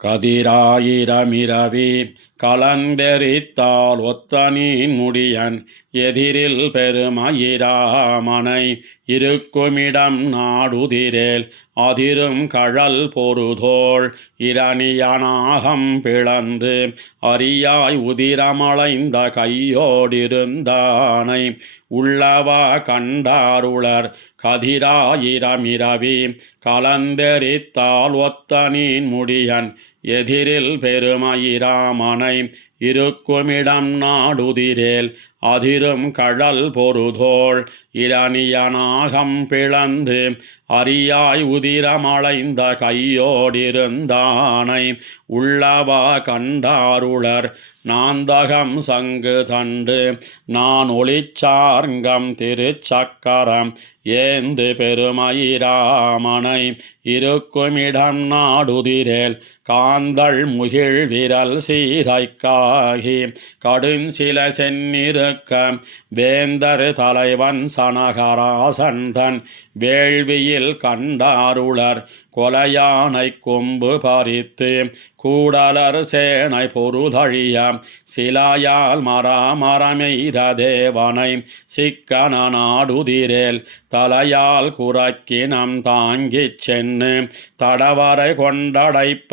கதிராயிரமிரவி கலந்தெரித்தால் ஒத்தனின் முடியன் எதிரில் பெருமயிராமனை இருக்குமிடம் நாடுதிரேல் அதிரும் கழல் பொருதோள் இரணியனாகம் பிளந்து அரியாய் உதிரமளைந்த கையோடிருந்தானை உள்ளவா கண்டாருளர். கதிராயிரமிரவி கலந்தெரித்தால் ஒத்தனின் முடியன் எதிரில் பெருமயிராமனை இருக்குமிடம் நாடுதிரேல் அதிரும் கழல் பொருதோள் இரணியனாகம் பிளந்து அரியாய் உதிரமளைந்த கையோடிருந்தானை உள்ளவா கண்டாருளர். நாந்தகம் சங்கு தண்டு நான் ஒளிச்சார்ங்கம் திருச்சக்கரம் ஏந்து பெருமயிராமனை இருக்குமிடம் நாடுதிரேல் காந்தள் முகிழ் விரல் சீரைக்காகி கடுஞ்சில சென்னிருக்க வேந்தர் தலைவன் சனகராசன்தன் வேள்வியில் கண்டாருளர். கொலையானை கொம்பு பறித்து கூடலர் சேனை பொருதழிய சிலாயால் மரமெய்த தேவனை சிக்கன நாடுதிரேல் தலையால் குறக்கினம் தாங்கிச் சென்னு தடவரை கொண்டடைப்ப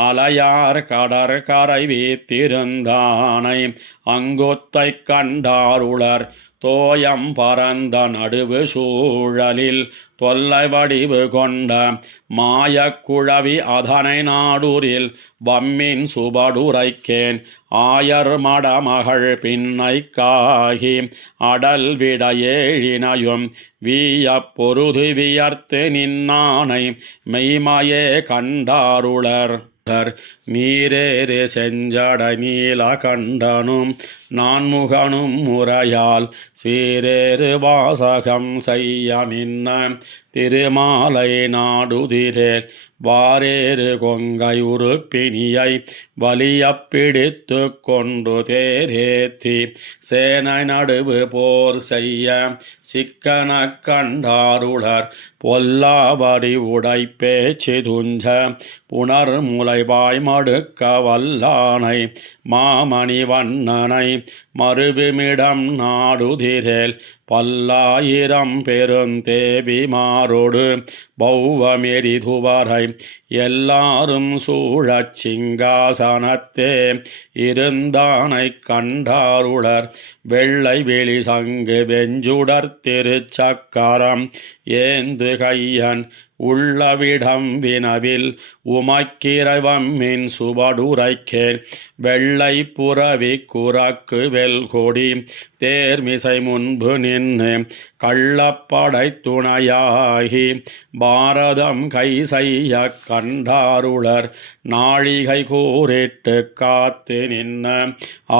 அலையார் கடற்கரை வீத்திருந்தானை அங்குத்தை கண்டாருளர். தோயம் பரந்த நடுவு சூழலில் தொல்லை வடிவு கொண்ட மாயக்குழவி அதனை நாடூரில் வம்மின் சுபடுரைக்கேன் ஆயர் மடமகள் பின்னைக்காகி அடல் விடையேழினையும் வீயப் பொருது வியர்த்து நின்னானை மெய்மையே கண்டாருளர். நீரேறு செஞ்சட நீல கண்டனும் நான்முகனும் முறையால் சீரேறு வாசகம் செய்ய நின்ன திருமாலை நாடுதிரேல் வாரேறு கொங்கை உறுப்பினியை வலியப் பிடித்து கொண்டு தேரேத்தி சேனை நடுவு போர் செய்ய சிக்கன கண்டாருளர். பொல்லாவடி உடை பேச்சு துஞ்ச புனர் முளைவாய் மடுக்க வல்லானை மாமணி வண்ணனை மறுவிமிடம் நாடுதிரேல் பல்லாயிரம் பெருந்தேவிமாரோடு பௌவமெரிதுவரை எல்லாரும் சூழச் சிங்காசனத்தே இருந்தானை கண்டாருளர். வெள்ளை வெளி சங்கு வெஞ்சுடர் திருச்சக்கரம் ஏந்து கையன் உள்ளவிடம் வினவில் உமக்கிரவம்மின் சுவடுரைக்கேன் வெள்ளை புறவி குறக்கு வெல்கொடி தேர்மிசை முன்பு நின்று கள்ளப்படை துணையாகி பாரதம் கை செய்ய கண்டாருளர். நாழிகை கூறிட்டு காத்து நின்ன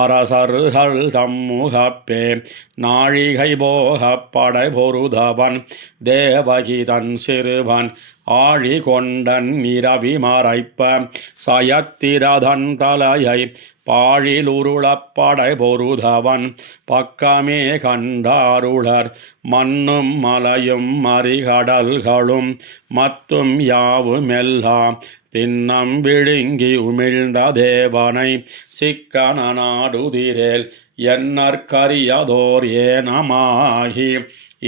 அரசர்கள் தம்முகப்பே நாழிகை போகப்படை பொருதவன் தேவகிதன் சிறுவன் ஆழி கொண்டன் இரவி மறைப்ப சயத்திரதன் தலையை பாழில் உருளப்படை பொருதவன் பக்கமே கண்டாருளர். மண்ணும் மலையும் மறிகடல்களும் மத்தும் யாவுமெல்லாம் தின்னம் விழுங்கி உமிழ்ந்த தேவனை சிக்கன நாடுதிரேல் என்னற்கரியதோர் ஏனமாகி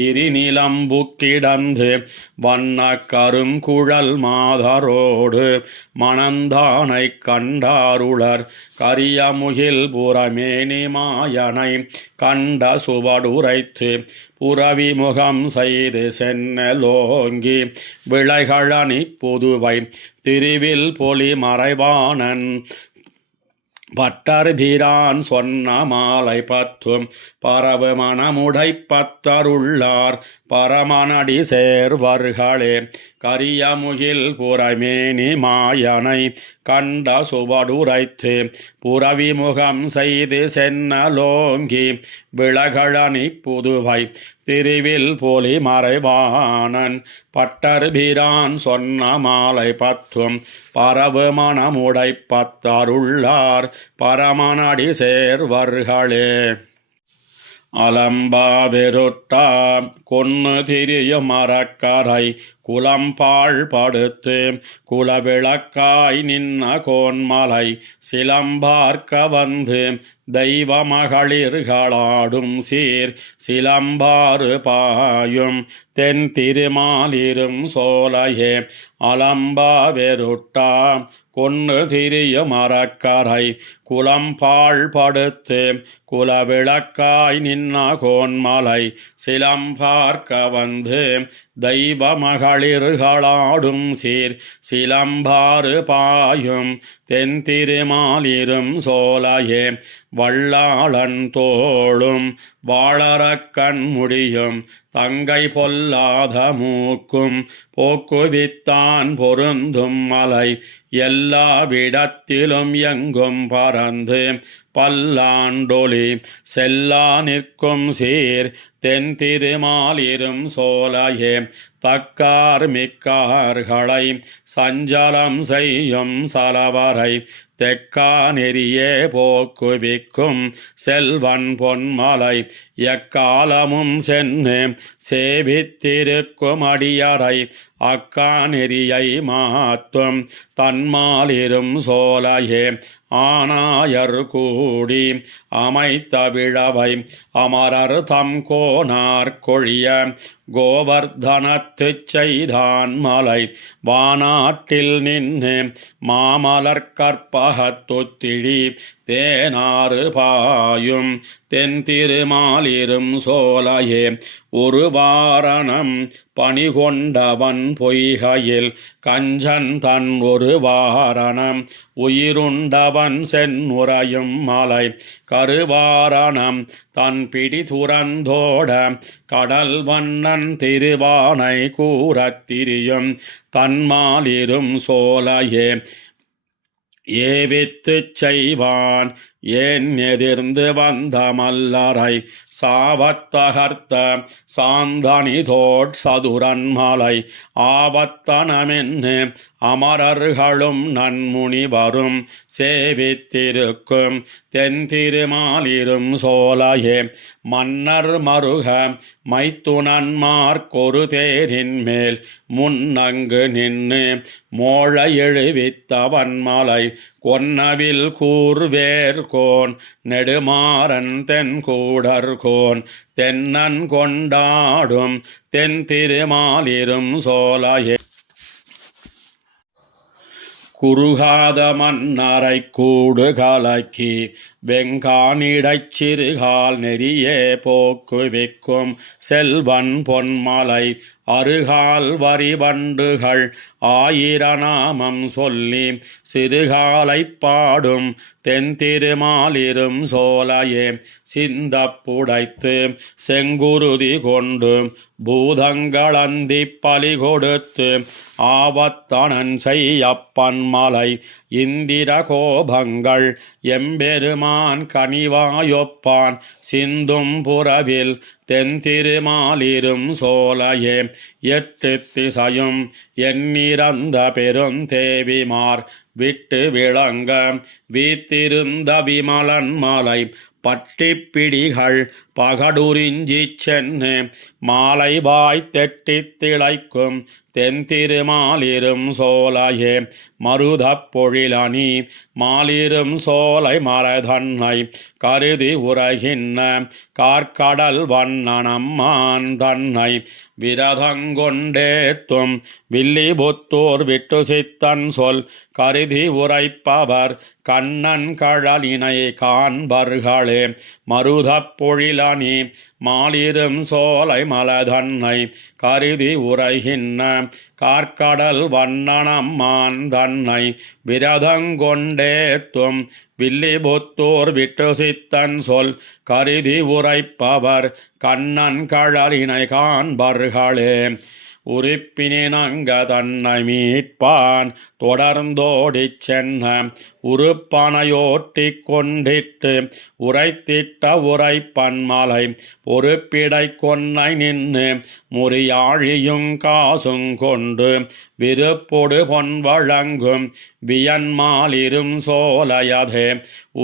இரிநிலம்பு கிடந்து வண்ண கருங்குழல் மாதரோடு மணந்தானை கண்டாருளர். கரியமுகில் புறமேனி மாயனை கண்ட சுவடுரைத்து புறவி முகம் செய்து சென்னலோங்கி விளைகளணி புதுவை திருவில் பொலி மறைவானன் பட்டர் பிரான் சொன்ன மாலை பத்தும் பரவு மணமுடை பத்தருள்ளார் பரமனடி சேர்வர்களே. கரியமுகில் புறமேனி மாயனை கண்ட சுவடுரைத்து புறவி முகம் செய்து சென்னலோங்கி விளகளணி புதுவை திருவில் பொலி மறைவானன் பட்டர் பிரான் சொன்ன மாலை பத்தும் பரவு மணமுடை பத்தருள்ளார் பரமனடி சேர்வர்களே. அலம்பாவிருட்டா கொன்னு திரியும் மரக்கரை குலம்பாழ் படுத்து குலவிளக்காய் நின்ன கோன்மலை சிலம்பார்க்க வந்து தெய்வ மகளிர்களாடும் சீர் சிலம்பாறு பாயும் தென் திருமாலிரும் சோலையே அலம்பா வெருட்டா கொன்னு திரிய மரக்கரை குலம்பாழ் படுத்து குலவிளக்காய் நின்ன கோன்மலை சிலம்பார்க்க வந்து தெய்வ மகளிர்களாடும் சீர் சிலம்பாறு பாயும் தென் திருமாலிரும் சோலையே வள்ளாளன் தோளும் வாழறக்கண் முடியும் தங்கை பொல்லாத மூக்கும் போக்குவித்தான் பொருந்தும் மலை எல்லா விடத்திலும் எங்கும் பறந்து பல்லாண்டொலி செல்லா நிற்கும் சீர் தென் திருமாலிரும் சோலையே தக்கார் மிக்கார்களை சஞ்சலம் செய்யும் சலவரை தெக்கா நெறியே போக்குவிக்கும் செல்வன் பொன்மலை எக்காலமும் சென்னு சேவித்திருக்கும் அடியரை அக்கா நெறியை மாத்தும் தன்மாலிரும் சோலையே ஆனாயர் கூடி அமைத்த விழவை அமரர் தம் கோனார் கொழிய கோவர்தனத்துச் செய்தான் மலை வானாட்டில் நின்று மாமலர் கற்பகத்துத்திழி தேனாறு பாயும் தென் திருமாலிரும் சோலையே ஒரு வாரணம் பணிகொண்டவன் பொய்கையில் கஞ்சன் தன் ஒரு வாரணம் உயிருண்டவன் சென்னுரையும் மலை கருவாரணம் தன் பிடி துறந்தோட கடல் வண்ணன் திருவானை கூறத் திரியும் தன்மாலிரும் சோலையே ஏவித்துச் செய்வான் ஏன் எதிர்ந்து வந்த மல்லரை சாவத்தகர்த்த சாந்தனி தோட் சதுரன் மலை ஆவத்தனமென்னு அமரர்களும் நன்முனிவரும் சேவித்திருக்கும் தென் திருமாலிரும் சோலையே மன்னர் மருக மைத்துனன்மார்க்கொரு தேரின் மேல் முன்னங்கு நின்று மோழ எழுவித்தவன் மலை கொன்னவில் கூர்வேர் கோன் நெடுமாறன் தென் கூடர்கோன் தென்னன் கொண்டாடும் தென் திருமாலிரும் சோலையே குறுகாத மன்னரை கூடு கலக்கி வெங்கானிடைச் சிறுகால் நெறியே போக்குவிக்கும் செல்வன் பொன்மலை அருகால் வரிவண்டுகள் ஆயிரநாமம் சொல்லி சிறுகாலை பாடும் தென் திருமாலிரும் சோலையே சிந்தப்புடைத்து செங்குருதி கொண்டு பூதங்களந்தி பலி கொடுத்து ஆவத்தனன் செய்யப்பன் மலை இந்திர கோபங்கள் எம்பெருமான் கனிவாயொப்பான் சிந்தும் புறவில் தென் திருமாலிரும் சோலையே எட்டு திசையும் எண்ணிறந்த பெருந்தேவிமார் விட்டு விளங்க வீத்திருந்த விமலன் மலை பட்டிப்பிடிகள் பகடுரிஞ்சிச் சென்னு மாலை வாய் தெட்டித் திளைக்கும் தென் திருமாலிரும் சோலையே மருதப் பொழிலணி மாலிரும் சோலை மரதன்னை கருதி உரைகின்ற கார்க்கடல் வண்ணனம்மான் தன்னை விரதங்கொண்டேத்தும் வில்லிபுத்தூர் விட்டு சித்தன் சொல் கருதி உரைப்பவர் கண்ணன் கழலினை காண்பர்களே மருதப் பொழிலணி மாலிரும் சோலை மலதன்னை கருதி உரைகின்ற கார்க்கடல் வண்ணனம்மான் தன்னை விரதங்கொண்டேத்தும் வில்லிபுத்தூர் விட்டு சித்தன் சொல் கருதி உரைப்பவர் கண்ணன் கழலினை காண்பர்களே உறுப்பினங்க தன்னை மீட்பான் தொடர்ந்தோடிச் சென்ன உறுப்பனையோட்டி கொண்டிட்டு உரைத்திட்ட உரைப்பன்மலை பொறுப்பிடை கொன்னை நின்று முறியாழியும் காசும் கொண்டு விருப்பொடு பொன் வழங்கும் வியன்மாலிரும் சோலையதே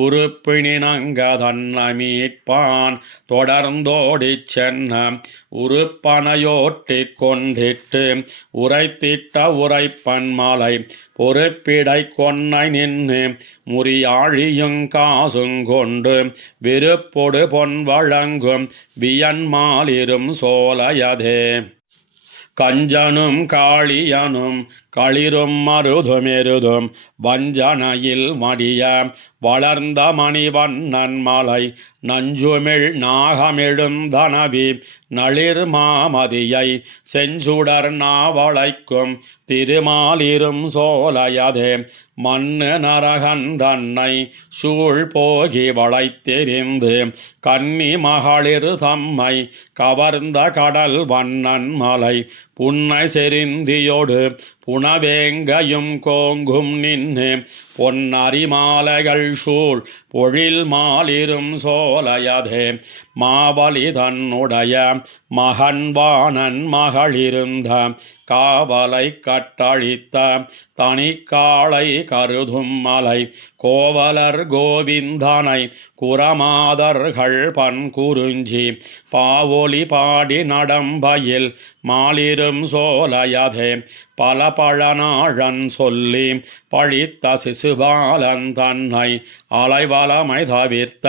உறுப்பினங்க தன்னை மீட்பான் தொடர்ந்தோடிச் சென்ன உறுப்பனையோட்டி கொண்டிட்டு இட்டு உரைத்திட்ட உரைப்பன்மாலை பொறுப்பிடை கொன்னை நின்று முறியாழியுங் காசுங்கொண்டு விருப்பொடு பொன் வழங்கும் வியன்மாலிரும் சோலையதே. கஞ்சனும் காளியனும் களிரும் மருதுமெருதும் வஞ்சனையில் மடிய வளர்ந்த மணிவண்ணன் மலை நஞ்சுமிழ் நாகமெழுந்தனவி நளிர் மாமதியை செஞ்சுடர் நாவளைக்கும் திருமாலிரும் சோலையதே. மண்ணு நரகன் தன்னை சூழ் போகி வளைத்தெறிந்து கன்னி மகளிர் தம்மை கவர்ந்த கடல் வண்ணன் மலை புன்னை செறிந்தியோடு புனவேங்கையும் கோங்கும் நின்று பொன்னரிமாலைகள் சூழ் பொழில் மாலிரும் சோலையதே. மாவலி தன்னுடைய மகன்வானன் மகளிருந்த காவலை கட்டழித்த தனிக்காளை கருதும் மலை கோவலர் கோவிந்தனை குரமாதர்கள் பன்குறிஞ்சி பாவொலி பாடி நடம்பயில் மாலிரும் சோலையதே. பல பழநாழன் சொல்லி பழித்த சிசுபாலன் தன்னை அலைவலமை தவிர்த்த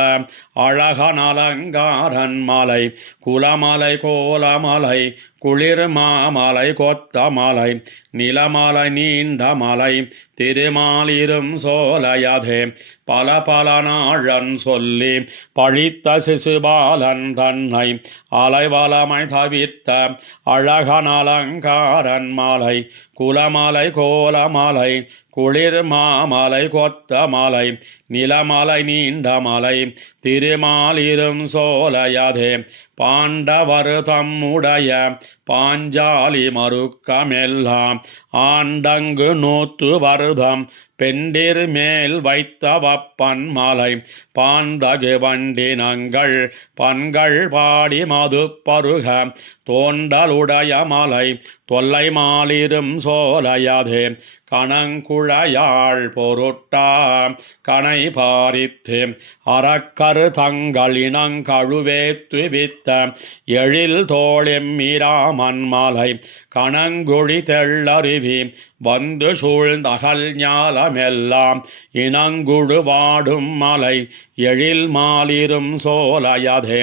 அழகனலங்காரன் மலை குலமலை கோலமலை குளிர் மாமலை கொத்தமலை நிலமலை நீண்ட மலை திருமாலிரும் சோலையதே. பல பல நாழன் சொல்லி பழித்த சிசுபாலன் தன்னை அலைவலமை தவிர்த்த அழகனலங்காரன் மலை குலமலை கோலமலை குளிர் மாமலை கொத்தமலை நிலமலை நீண்ட மலை திருமாலிரும் சோலையதே. பாண்டவர் தம்முடைய பாஞ்சாலி மறுக்கமெல்லாம் ஆண்டங்கு 100 வருதம் பெண்டிர் மேல் வைத்த வப்பன்மலை பாந்தகு வண்டினங்கள் பண்கள் பாடி மது பருக தோண்டலுடைய மலை தொல்லை மாலிரும் சோலையதே. கணங்குழையாள் பொருட்டா கனை பாரித்து அறக்கரு தங்கள் இனங்கழுவேத்து வித்த எழில் தோளெம்மிராமன் மலை கணங்குழி தெள்ளருவி வந்து சூழ்ந்தகல் ஞாலமெல்லாம் இனங்குழு வாடும் மலை எழில் மாலிரும் சோலையதே.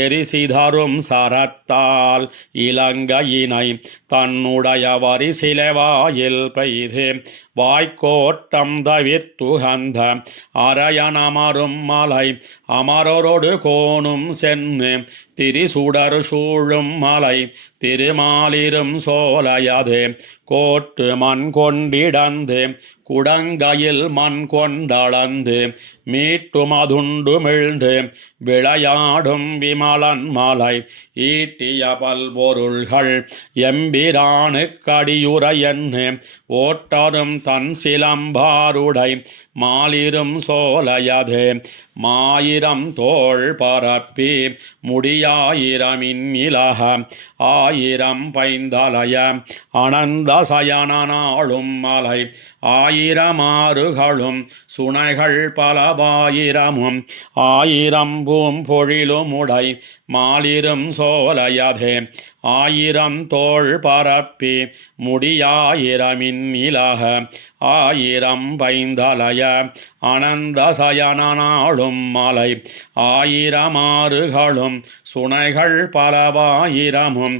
எரிசிதரும் சரத்தால் இலங்கையினை தன்னுடைய வரிசிலவாயில் பெய்து வாய்க்கோட்டம் தவிர்த்துகந்த அரையனமரும் மலை அமரரோடு கோணும் சென்னு திரிசுடர் சூழும் மலை திருமாலிரும் சோலையதே. கோட்டு மண் கொண்டிடந்து குடங்கையில் மண் கொண்டளந்து மீட்டு மதுண்டு மிழ்ந்து விளையாடும் விமலன் மலை ஈட்டிய பல்பொருள்கள் எம்பிரானுக்கடியுற என்று ஓட்டரும் தன் சிலம்பாருடை மாலிரும் சோலையதே. மாயிரம் தோள் பரப்பி முடியாயிரமின்னிலக ஆயிரம் பைந்தலைய அனந்த சயனாளும் மலை ஆயிரமாறுகளும் சுனைகள் பலவாயிரமும் ஆயிரம் பூம்பொழிலும் உடை மாலிரும் சோலையதே. ஆயிரம் தோள் பரப்பி முடியாயிரமின்னிலக ஆயிரம் பைந்தலைய அனந்த சயனாளும் மலை ஆயிரமாறுகளும் சுனைகள் பலவாயிரமும்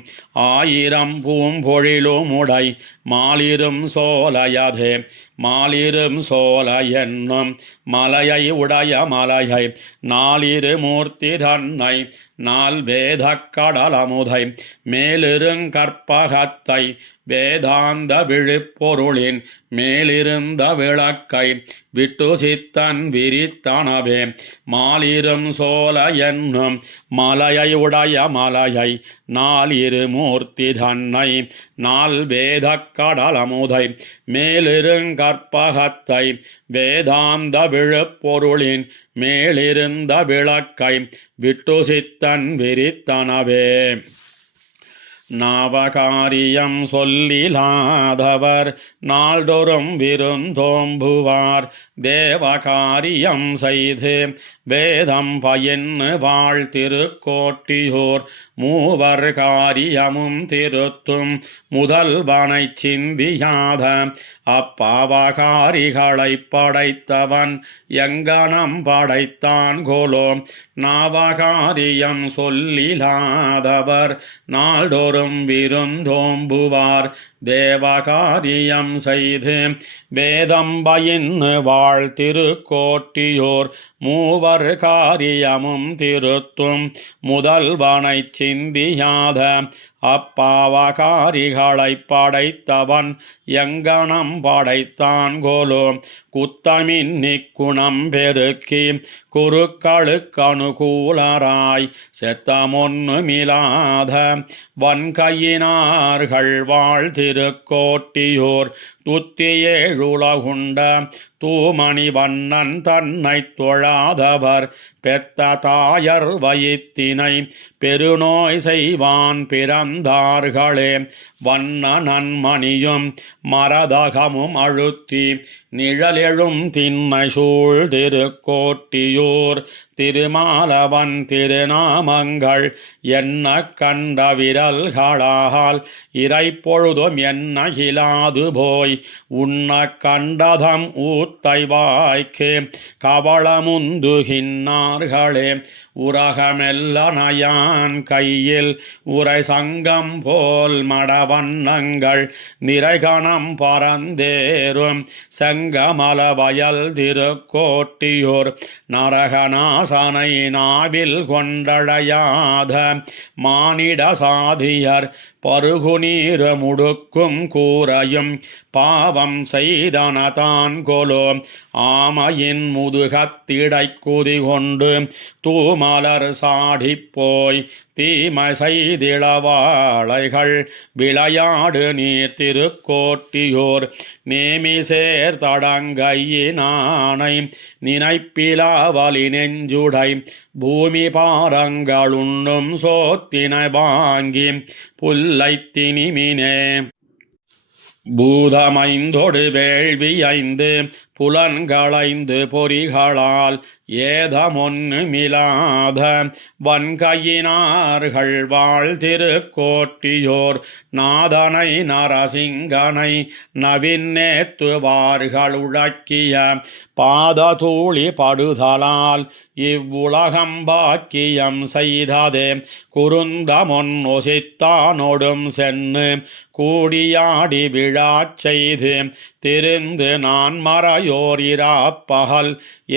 ஆயிரம் பூம்பொழிலும் உடை மாலிரும் சோலையதே. மாலிரும் சோலை என்னும் மலையை உடைய மலையை நாலிரு மூர்த்தி தன்னை நால் வேத கடலமுதை மேலிருங்கற்பகத்தை வேதாந்த விழுப்பொருளின் மேலிருந்த விளக்கை விட்டு சித்தன் விரித்தனவே. மாலிரும் சோலை என்னும் மலையை உடைய மலையை நாலிரு மூர்த்தி தன்னை நால் வேத கடலமுதை மேலிருங்கற்பகத்தை வேதாந்த விழுப்பொருளின் மேலிருந்த விளக்கை விட்டு சித்தன் விரித்தனவே. நாவகாரியம் சொல்லிலாதவர் நாள்தோறும் விருந்தோம்புவார் தேவகாரியம் செய்து வேதம் பயின்னு வாழ்த்திருக்கோட்டியோர் மூவர் காரியமும் திருத்தும் முதல்வனை சிந்தியாத அப்பாவகாரிகளை படைத்தவன் எங்கனம் படைத்தான் கோலோ நாவகாரியம் சொல்லிலாதவர் நாள்தோறும் விருந்தோம்புவார் தேவகாரியம் செய்து வேதம் பயின்னு வாழ்த்திருக்கோட்டியோர் மூவர் காரியமும் திருத்தும் முதல்வனை சிந்தியாத அப்பாவகாரிகளை படைத்தவன் எங்கனம் படைத்தான் கோலோ குத்தமின் நிக்குணம் பெருக்கி குருக்களுக்கு அனுகூலராய் செத்தமொன்னுமிலாத வன்கையினார்கள் வாழ்த்திருக்கோட்டியோர் துத்தியேழுலகுண்ட தூமணி வண்ணன் தன்னை தொழாதவர் பெத்த தாயர் வயித்தினை பெருநோய் செய்வான் பிறந்தார்களே வண்ண நன்மணியும் மரதகமும் அழுத்தி நிழலெழும் திண்ணை சூழ் திருக்கோட்டியூர் திருமாலவன் திருநாமங்கள் என்ன கண்ட விரல்களால் இறைப்பொழுதும் என்ன இலாது போய் உண்ண கண்டதம் ஊத்தை வாய்க்கு கவளமுந்துகின்னார்களே உரகமெல்லனையான் கையில் உரை சங்கம் போல் மடவண்ணங்கள் நிறைகணம் பரந்தேறும் செங்கமல வயல் திருக்கோட்டியூர் நரகநாசனை நாவில் கொண்டழையாத மானிட சாதியர் பருகுநீர் முடுக்கும் கூரையும் பாவம் செய்தனதான் கொலோ ஆமையின் முதுகத்திடை குதி கொண்டு தூமலர் சாடிப்போய் தீமை செய்திளவாளைகள் விளையாடு நீர் திருக்கோட்டியோர் நேமி சேர்த்தடங்கையினானை நினைப்பிலாவலி நெஞ்சுடை பூமி பாரங்களுண்ணும் சோத்தினை வாங்கி புல்லை திணிமினே பூதமைந்தொடு வேள்வி ஐந்து புலன்களைந்து பொறிகளால் ஏதமொன்னுமிலாத வன்கையினார்கள் வாழ்த்திருக்கோட்டியோர் நாதனை நரசிங்கனை நவின்னேத்துவார்கள் உழக்கிய பாததூளி படுதலால் இவ்வுலகம் பாக்கியம் செய்ததே குருந்தமொன்னொசித்தானொடும் சென்னு கூடியாடி விழாச் செய்து திருந்து நான் மறையோர் இராப்பகல்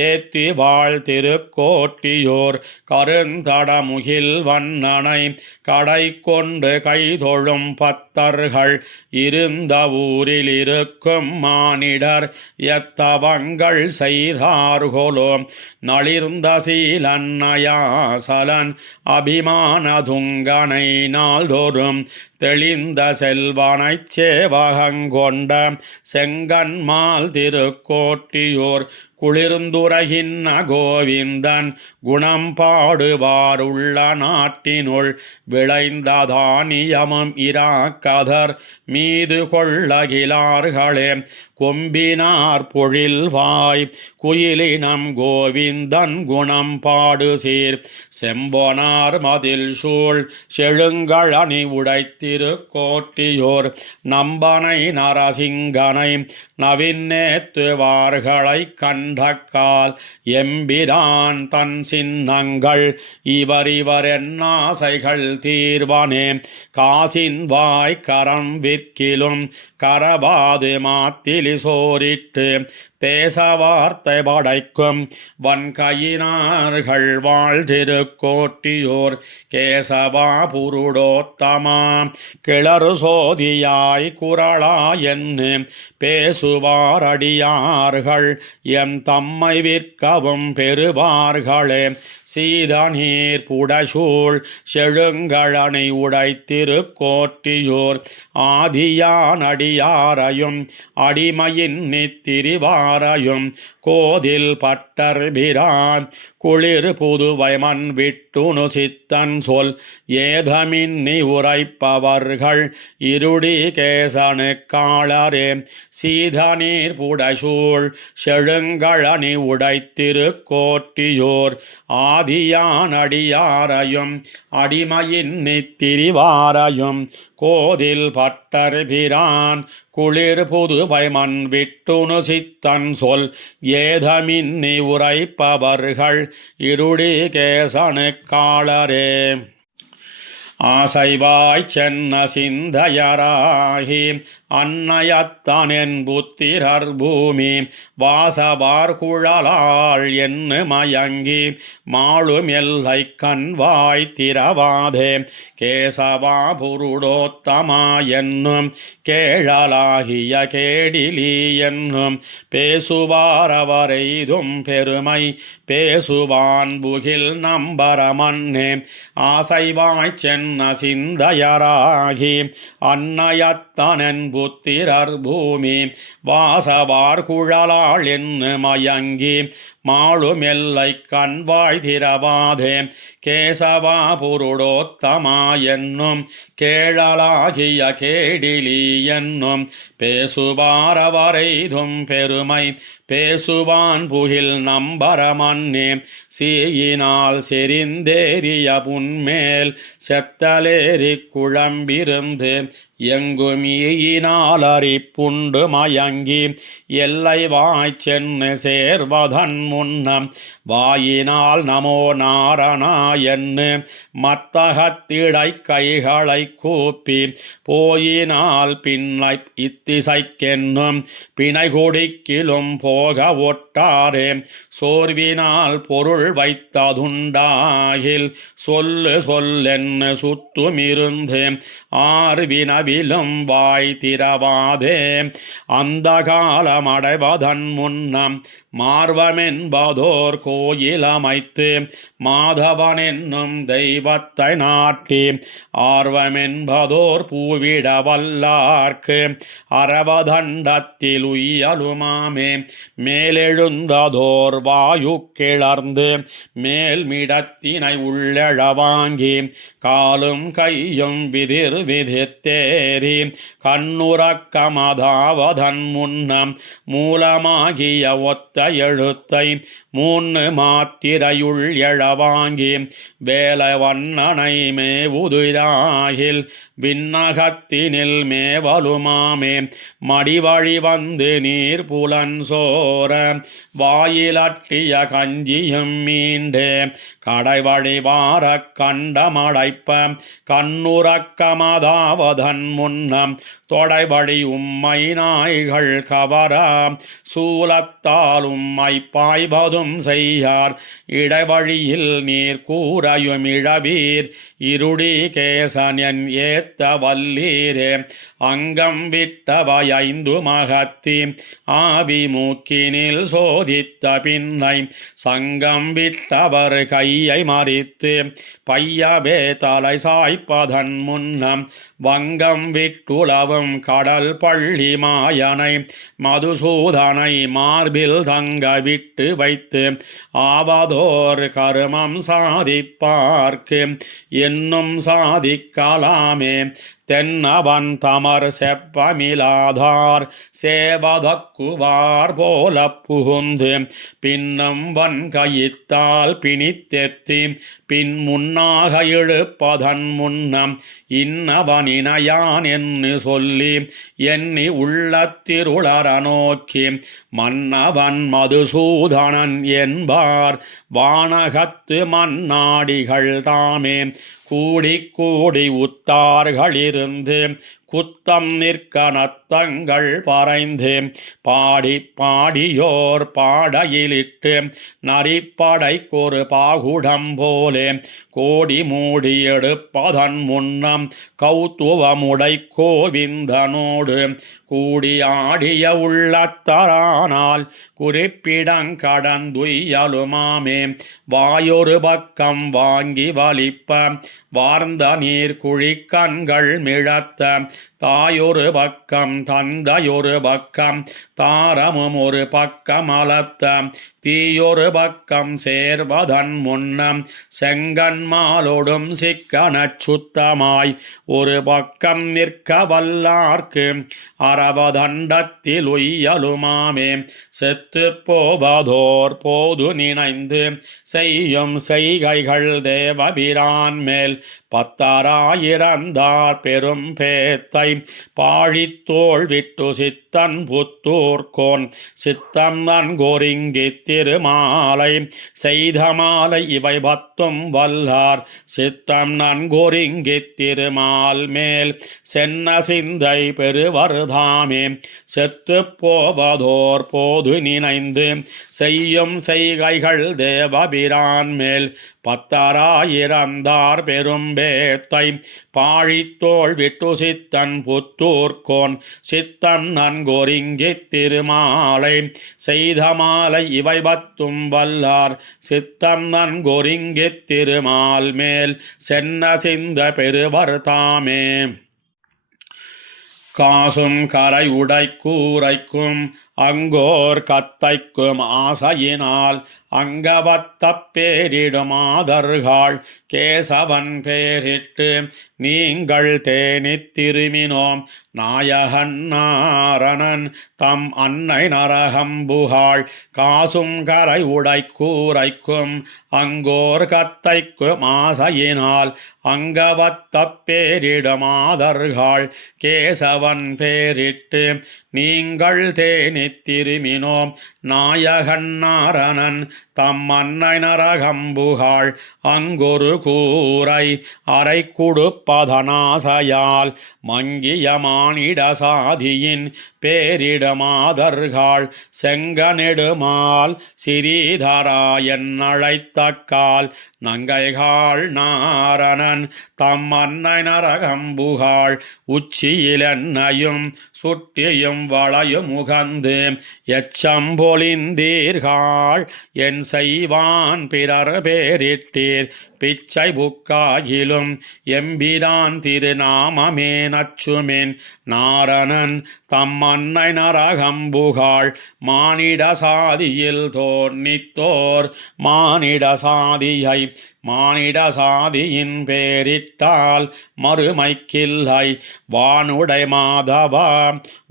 ஏத்தி வாழ் திருக்கோட்டியோர் கருந்தடமுகில் வண்ணனை கடை கொண்டு கைதொழும் பத்தர்கள் இருந்த ஊரில் இருக்கும் மானிடர் எத்தவங்கள் செய்தார்கொலோ நளிர்ந்த சீலன்னயாசலன் அபிமானதுங்கனை நாள்தோறும் தெளிந்த செல்வனைச் சேவகங்கொண்ட செங்கன்மால் திருக்கோட்டியோர் குளிர்ந்துரைகின்ன கோவிந்தன் குணம் பாடுவார் உள்ள நாட்டினுள் விளைந்த தானியமும் இராக்கதர் மீது கொள்ளகிலார்களே கொம்பினார் பொழில்வாய் குயிலினம் கோவிந்தன் குணம் பாடு சீர் செம்பொனார் மதில் சூழ் செழுங்கழனி உடைத்திருக்கோட்டியோர் நம்பனை நரசிங்கனை நவின்னேத்துவார்களை கண்டக்கால் எம்பிரான் தன் சின்னங்கள் இவர் என்னாசைகள் தீர்வனே காசின் வாய் கரம் விற்கிலும் கரபாது மாத்திலி சோரிட்டு தேச வார்த்தை படைக்கும் வன்கையினார்கள் வாழ்திருக்கோட்டியோர் கேசவா புருடோத்தமா கிளறு சோதியாய் குரளா என்று பேசும் பேசுவாரடியார்கள் எம் தம்மை விற்கவும் பெறுவார்களே. சீதநீர் புடசூழ் செழுங்கழனை உடைத்திருக்கோட்டியோர் ஆதியான் அடியாரையும் அடிமையின் நித்திரிவாரையும் கோதில் பட்டர்பிரான் குளிர் புதுவைமன் விட்டுணு சித்தன் சொல் ஏதமின்னி உரைப்பவர்கள் இருடி கேசனு காளரே. சீதநீர் புடசூழ் செழுங்கழனி உடைத்திருக்கோட்டியோர் ஆதியான் அடியாரையும் அடிமையின் நித்திரிவாரையும் கோதில் பட்டர்பிரான் குளிர் புதுவைமன் விட்டுணு சித்தன் சொல் ஏதமின்னி உரைப்பவர்கள் இருடி கேசனு காளரே. ஆசைவாய் சென்ன சிந்தையராகி அன்னையத்தனென் புத்திரர் பூமி வாசவார் குழலாள் என்று மயங்கி மாளும் எல்லை கண்வாய் திரவாதே. கேசவா புருடோத்தமா என்னும் கேழலாகிய கேடிலி என்னும் பேசுவாரவரைதும் பெருமை பேசுவான் புகில் நம்பரமன்னே. ஆசைவாய் சென்ன சிந்தையராகி அன்னையத்தனென் புத்திரர் பூமி வாசவார் குழலாள் என்று மயங்கி மாளும் எல்லை கண்வாய் திரவாதே. கேசவா புருடோத்தமா என்னும் கேழலாகிய கேடிலி என்னும் பேசுவாரவரைதும் பெருமை பேசுவான் புகில் நம்பரமன்னே. சீயினால் செறிந்தேறிய புன்மேல் செத்தலேறி குழம்பிருந்து எங்கும் ஈயினால் அரிப்புண்டு மயங்கி எல்லை வாய் சென்னு சேர்வதன் முன்னம் வாயினால் நமோ நாரணா என்று மத்தகத்திடை கைகளை கூப்பி போயினால் பின்னை இத்திசைக்கென்னும் பிணை கொடிக்கிலும் போக ஒட்டாரே. சோர்வினால் பொருள் வைத்ததுண்டாகில் சொல்லு சொல்லென்னு சுத்துமிருந்து ஆர்வினவிலும் வாய் திரவாதே. அந்த காலமடைவதன் முன்னம் மார்வமென்பதோர் கோயில் அமைத்து மாதவன் என்னும் தெய்வத்தை நாட்டி ஆர்வமென்பதோர் பூவிட வல்லார்க்கு அரவதண்டத்தில் உய்யலுமாமே. மேலெழுந்ததோர் வாயு கிளர்ந்து மேல்மிடத்தினை உள்ளெழ வாங்கி காலும் கையும் விதிர் விதிர்த்தேறி கண்ணுறக்கமதாவதன் முன்னம் மூலமாகிய ஒத்த எழுத்தை மூன்று மாத்திரையுள் எழவாங்கி வேலை வண்ணனை மேவுதிராகில் விண்ணகத்தினில் மேவலுமாமே. மடிவழி வந்து நீர் புலன் சோர வாயிலட்டிய கஞ்சியும் மீண்டே கடைவழி வார கண்டமடைப்ப கண்ணுறக்கமதாவதன் முன்னம் தொடைவழி உம்மை நாய்கள் கவர சூலத்தால் உம்மை பாய்வதும் செய்யார் இடைவழியில் நீர் கூரையும் இழவீர் இருடி கேசன் என் ஏத்த வல்லீரே. அங்கம் விட்டவை ஐந்து மகத்தி ஆவி மூக்கினில் சோதித்த பின்னை சங்கம் விட்டவர் கையை மறித்து பையவே தலை சாய்ப்பதன் முன்னம் வங்கம் விட்டுளவும் கடல் பள்ளி மாயனை மதுசூதனை மார்பில் தங்க விட்டு வைத்து ஆவதோர் கருமம் சாதிப்பார்க்கு என்னும் சாதிக்கலாமே. தென்னவன் தமர் செப்பமிலாதார் சேவதக்குவார் போல புகுந்து பின்னும் வன் கையித்தால் பிணித்தெத்தி பின் முன்னாக இழுப்பதன் முன்னம் இன்னவனினையான் என்று சொல்லி எண்ணி உள்ளத்திருளர நோக்கி மன்னவன் மதுசூதனன் என்பார் வானகத்து மன்னாடிகள் தாமே. கூடி கூடி உத்தார்களிருந்து புத்தம் நிற்க நத்தங்கள் பறைந்து பாடி பாடியோர் பாடையிலிட்டு நரிப்படைக்கொரு பாகுடம் போலே கோடி மூடி எடுப்பதன் முன்னம் கௌத்துவமுடை கோவிந்தனோடு கூடி ஆடிய உள்ளத்தரானால் குறிப்பிடங்கடந்துயலுமாமே வாயொரு பக்கம் வாங்கி வலிப்ப வார்ந்த நீர் குழிக்கண்கள் மிழத்த தாயொரு பக்கம் தந்தையொரு பக்கம் தாரமும் ஒரு பக்கம் அலத்த தீயொரு பக்கம் சேர்வதன் முன்னம் செங்கன்மாலோடும் சிக்கனச் சுத்தமாய் ஒரு பக்கம் நிற்க வல்லார்க்கு அரவதண்டத்தில் உய்யலுமாமே செத்து போவதோர் போது நினைந்து செய்யும் செய்கைகள் தேவபிரான் மேல் பத்தராயிரந்தார் பெரும் பேத்தை பாழித்தோள் விட்டு சித்தன் புத்தூர்கோன் சித்தம் நன்கொருங்கி திருமாலை செய்த மாலை இவை பத்தும் வல்லார் சித்தம் நன்கொருங்கி திருமால் மேல் சென்ன சிந்தை பெருவருதாமே செத்து போவதோர் போது நினைந்து செய்யும் செய்கைகள் தேவபிரான் மேல் பத்தராயிரந்தார் பெரும் பேத்தை பாழித்தோள் விட்டு சித்தன் புத்தூர்கோன் சித்தன் நன்கொருங்கி திருமாலை செய்த மாலை இவை பத்தும் வல்லார் சித்தம் நன்கொருங்கி திருமால் மேல் சென்ன சிந்த பெருவர் தாமே காசும் கரை உடை கூரைக்கும் அங்கோர் கத்தைக்கும் ஆசையினால் அங்கவத்த பேரிடுமாதர்கள் கேசவன் பேரிட்டு நீங்கள் தேனித் திருமினோம் நாயகன் நாரணன் தம் அன்னை நரகம்புகாள் காசும் கரை உடை கூரைக்கும் அங்கோர் கத்தைக்கும் ஆசையினால் அங்கவத்த பேரிடுமாதர்கள் கேசவன் பேரிட்டு நீங்கள் தேனித் திருமினோம் நாயகன் நாரணன் தம் அன்னை நரகம்புகாள் அங்கொரு கூரை அரை குடுப்பதனாசையால் மங்கிய மானிட சாதியின் பேரிடமாதர்கள் செங்கநெடுமால் சிறீதரா என்னழைத்தக்கால் நங்கைகாள் நாரணன் தம் அன்னை நரகம்புகாள் உச்சியில் என்னையும் சுட்டியும் வளையும் முகந்து எச்சம்பொலிந்தீர்கள் என் செய்வான் பிறர் பேரிட்டீர் பிச்சை புக்காகிலும் எம்பிரான் திருநாமமே நச்சுமேன் நாரணன் தம் அன்னை நரகம்புகாள் மானிட சாதியில் தோன்னித்தோர் மானிட சாதியை மானிட சாதியின் பேரிட்டால் மறுமைக்கில்லை வானுடை மாதவா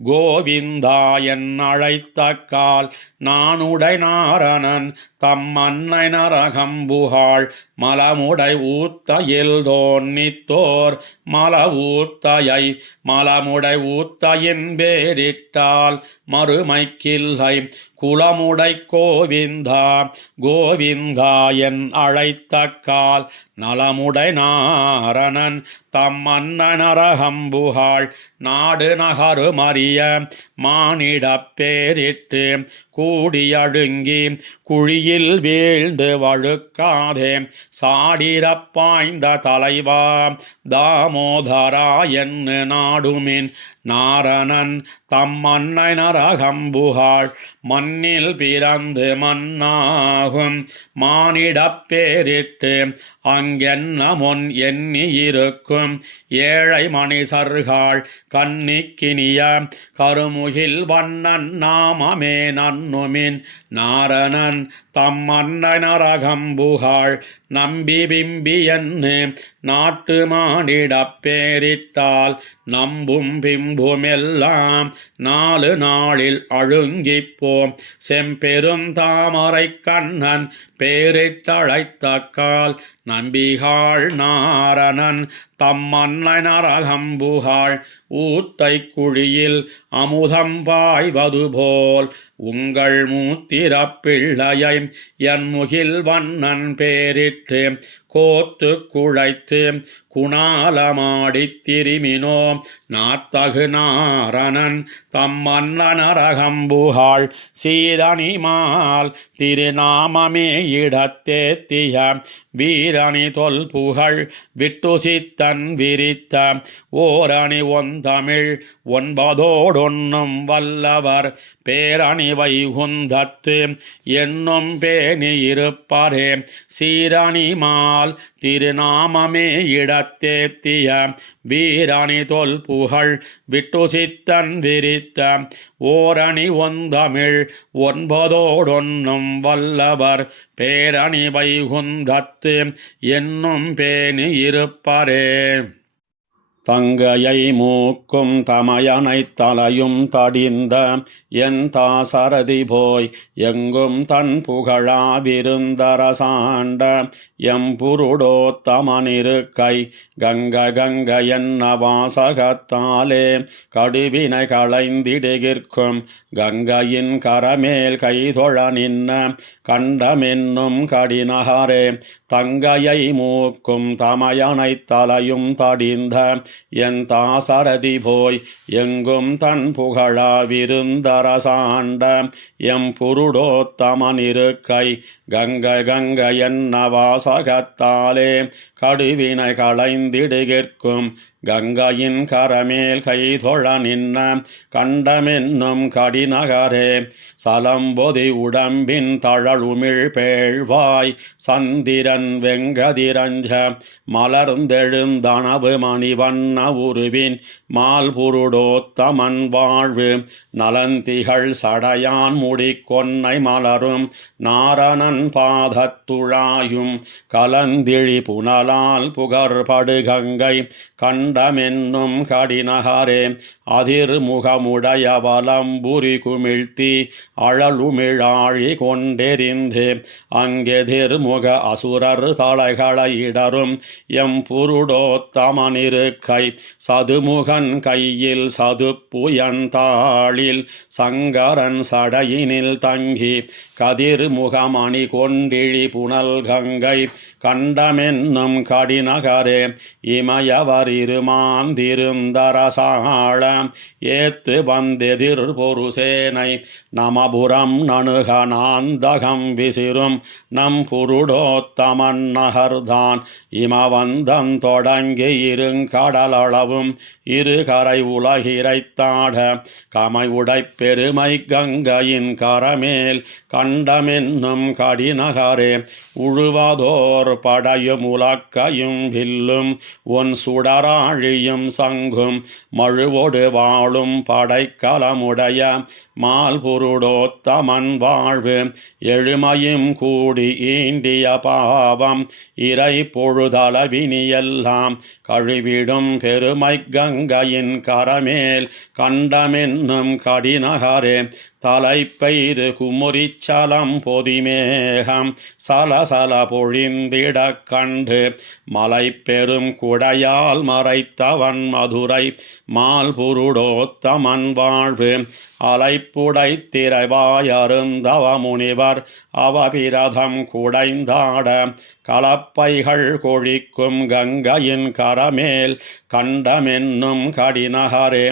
கோவிந்தா என் அழைத்தக்கால் நானுடை நாரணன் தம் அன்னை நரகம்புகாள் மலமுடை ஊத்தையில் தோன்னித்தோர் மல ஊத்தையை மலமுடை ஊத்தையின் பேரிட்டால் மறுமைக்கில்லை குலமுடை கோவிந்தா கோவிந்தா என் அழைத்தக்கால் நலமுடை நாரணன் தம் அன்னை நரகம்புகாள் நாடு நகரு மறிய மானிடப் பேரிட்டு கூடியழுங்கி குழியில் வீழ்ந்து வழுக்காதே சாடிரப் பாய்ந்த தலைவா தாமோதரா என்று நாடுமின் நாரணன் தம் அன்னை நரகம்புகாள் மண்ணில் பிறந்து மண்ணாகும் மானிடப் பேரிட்டு அங்கென்ன முன் எண்ணி இருக்கும் ஏழை மணிசர்கள் கண்ணிக்கினிய கருமுகில் வண்ணன் நாமமே நன்னுமின் நாரணன் தம் அன்னை நரகம்புகாள் நம்பி பிம்பி என்று நாட்டு மானிடப் பேரிட்டால் நம்பும் பிம்புமெல்லாம் நாலு நாளில் அழுங்கிப்போம் செம்பெரும் தாமரை கண்ணன் பேரிட்டழைத்தக்கால் நம்பிகாள் நாரணன் தம் அன்னை நரகம்புகாள் ஊத்தை குழியில் அமுதம் பாய்வது போல் உங்கள் மூத்திரப் பிள்ளையை என் முகில் வண்ணன் பேரிட்டு கோத்து குழைத்து குணாலமாடித் திரிமினோ நாத்தகு நாரணன் தம்மன்னரகம்புகாள் சீரணிமால் திருநாமமே இடத்தேத்திய வீரணி தொல்புகழ் விட்டுசித்தன் விரித்த ஓரணி ஒந்தமிழ் ஒன்பதோடொன்னும் வல்லவர் பேரணி வைகுந்தத்து என்னும் பேணி இருப்பரே சீரணிமால் திருநாமமே இடத்தேத்திய வீரணி தொல்புகழ் விட்டுசித்தன் விரித்த ஓரணி ஒந்தமிழ் ஒன்பதோடொன்னும் வல்லவர் பேரணி வைகுந்தத்து என்னும் பேணி இருப்பரே. தங்கையை மூக்கும் தமையனைத் தலையும் தடிந்த என் தாசரதி போய் எங்கும் தன் புகழா விருந்தரசாண்ட எம்புருடோத்தமனிருக்கை கங்க கங்க என்ன வாசகத்தாலே கடுவினை களைந்திடுகிற்கும் கங்கையின் கரமேல் கைதொழ நின்ன கண்டமென்னும் கடினகரே தங்கையை மூக்கும் தமையனைத் தலையும் தடிந்த என் தாசரதி போய் எங்கும் தன் புகழா விருந்தரசாண்ட எம்புருடோத்தமனிருக்கை கங்க கங்க என்ன வாசகத்தாலே கடுவினை களைந்திடுகிற்கும் கங்கையின் கரமேல் கைதொழ நின்ன கண்டமென்னும் கடினகரே சலம்பொதி உடம்பின் தழலுமிழ் பேழ்வாய் சந்திரன் வெங்கதிரஞ்ச மலர்ந்தெழுந்தனவு மணிவண்ண உருவின் மால்புருடோத்தமன் வாழ்வு நலந்திகள் சடையான் முடிக்கொன்னை மலரும் நாரணன் பாதத்துழாயும் கலந்திழி புனலால் புகர்படு கங்கை கண்டமென்னும் கடினகரே அதிர்முகமுடைய வலம்புரி குமிழ்த்தி அழலுமிழாழி கொண்டெறிந்து அங்கெதிர்முக அசுரர் தலைகளை இடரும் எம்புருடோத்தமனிருக்கை சதுமுகன் கையில் சதுப்புயந்தாளில் சங்கரன் சடையினில் தங்கி கதிர்முகமணி கொண்டிழி புனல் கங்கை கண்டமென்னும் கடினகரே இமயவர் இருமாந்திருந்தரசாள ஏத்து வந்தெதிர் பொருசேனை நமபுரம் நணுக நாந்தகம் விசிறும் நம் புருடோத்தமன் நகர்தான் இமவந்தம் தொடங்கி இருங்கடலளவும் இருகரை உலகிரைத்தாட கமை உடைப் பெருமை கங்கையின் கரமேல் கண்டமென்னும் கடினகரே உழுவதோர் படையும் உலக்கையும் வில்லும் ஒன் சுடராழியும் சங்கும் மழுவொடு வாழும் படைக்கலமுடைய மால்புருடோத்தமன் வாழ்வு எழுமையும் கூடி ஈண்டிய பாவம் இறை பொழுதளவினியெல்லாம் கழுவிடும் பெருமை கங்கையின் கரமேல் கண்டமென்னும் கடினகரே தலைப்பெய்து குமுறிச்சலம் பொதிமேகம் சலசல பொழிந்திடக் கண்டு மலை பெரும் குடையால் மறைத்தவன் மதுரை மால்புருடோத்தமன் வாழ்வு அலைப்புடை திரைவாயருந்தவ முனிவர் அவபிரதம் குடைந்தாட கலப்பைகள் கொழிக்கும் கங்கையின் கரமேல் கண்டமென்னும் கடினகரே